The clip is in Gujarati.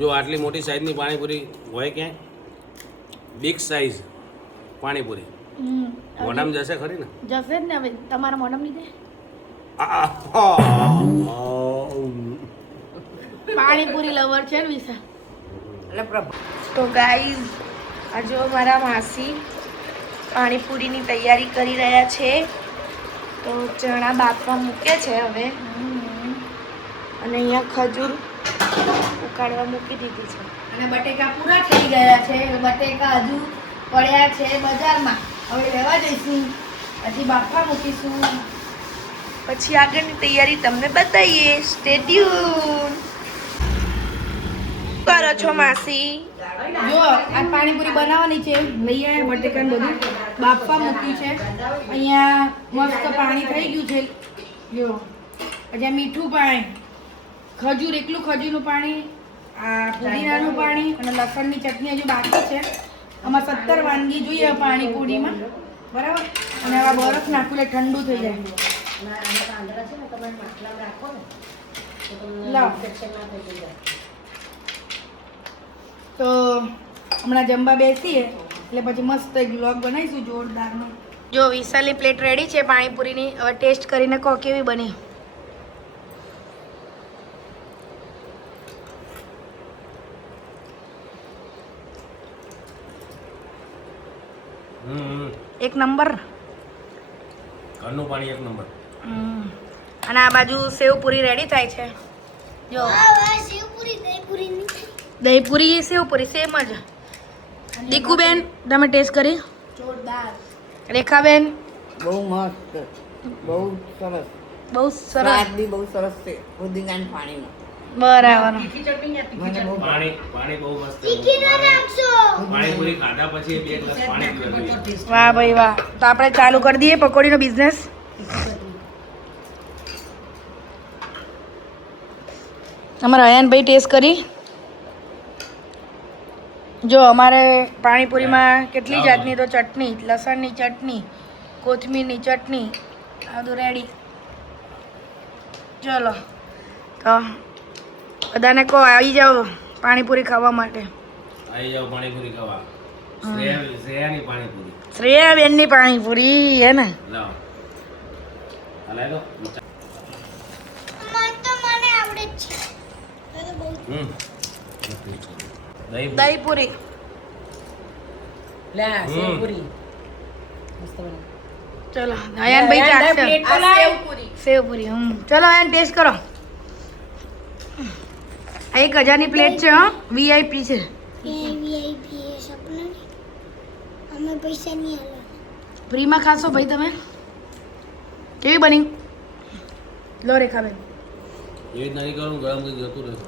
જો આટલી મોટી સાઈઝની પાણીપુરી હોય ક્યાંય બિગ સાઈઝ પાણીપુરી મોઢામાં જશે ખરી ને? જશે જ ને હવે તમારા મોઢામાં લીધે પાણીપુરી લવર છે ને વિશા. તો ગાઈઝ આ જો મારા માસી પાણીપુરીની તૈયારી કરી રહ્યા છે. તો ચણા બાફવા મૂકે છે હવે અને અહીંયા ખજૂર ઉકાળવા મૂકી દીધી છે. અને બટેકા પૂરા થઈ ગયા છે. બટેકા હજુ પડ્યા છે બજારમાં. હવે લેવા જઈશું, હજી બાફવા મૂકીશું, પછી આગળની તૈયારી તમને બતાવીએ. Stay tune. કરો છો માસી? જો આ પાણીપુરી બનાવવાની છે. લઈ આવ્યા બટેકાને બધું બાફવા મૂક્યું છે. અહીંયા મસ્ત પાણી થઈ ગયું છે. જો હજી મીઠું પાણી, ખજૂર, એકલું ખજૂરનું પાણી, આ પુદીનાનું પાણી અને લસણની ચટણી હજુ બાકી છે. આમાં 17 વાનગી જોઈએ પાણીપુરીમાં, બરાબર. અને આ બરફ નાખું એટલે ઠંડુ થઈ જાય. લાવ તો હમણાં જમવા બેસીએ એટલે પછી મસ્ત એક વ્લોગ બનાવીશું જોરદારનો. જો વિશાલની પ્લેટ રેડી છે પાણીપુરીની. હવે ટેસ્ટ કરીને કહો કેવી બની. એક નંબર. ઘરનું પાણી એક નંબર. અને આ બાજુ સેવપુરી રેડી થાય છે. જો દહીંપુરી સેવપુરી સેમ જ. દીકુબેન તમે ટેસ્ટ કરી? જોરદાર. રેખાબેન? બહુ મસ્ત, બહુ સરસ, બહુ સરસ. સ્વાદ બી બહુ સરસ છે પુદીનાના પાણીનો. બરાબર. મને બહુ પાણી બહુ મસ્ત. પાણીપુરી ખાધા પછી 2 ગ્લાસ પાણી પીવાનું. વાહ ભાઈ વાહ. તો આપણે ચાલુ કરી દઈએ પકોડીનો બિઝનેસ. અમારા અયાનભાઈ ટેસ્ટ કરી. જો અમારે પાણીપુરીમાં કેટલી જાતની તો ચટણી, લસણની ચટણી, કોથમીરની ચટણી, આ બધું રેડી. ચલો તો બધાને કહો આવી જાઓ પાણીપુરી ખાવા માટે. આવી જાઓ પાણીપુરી ખાવા. શ્રેયાની પાણીપુરી. શ્રેયાબેનની પાણીપુરી હે ને? લાવો. હલાય દો. દહીંપુરી. લે સેવપુરી મસ્ત બની. ચલો અયાનભાઈ ચાખશે. સેવપુરી. ચલો અયાન ટેસ્ટ કરો. આ 1000ની પ્લેટ છે. હા, વીઆઈપી છે. ફ્રીમાં ખાશો ભાઈ તમે? કેવી બની? લો રેખાબેન. એવી જ નહીં કરું, ગરમ કરી જતું રહેશે.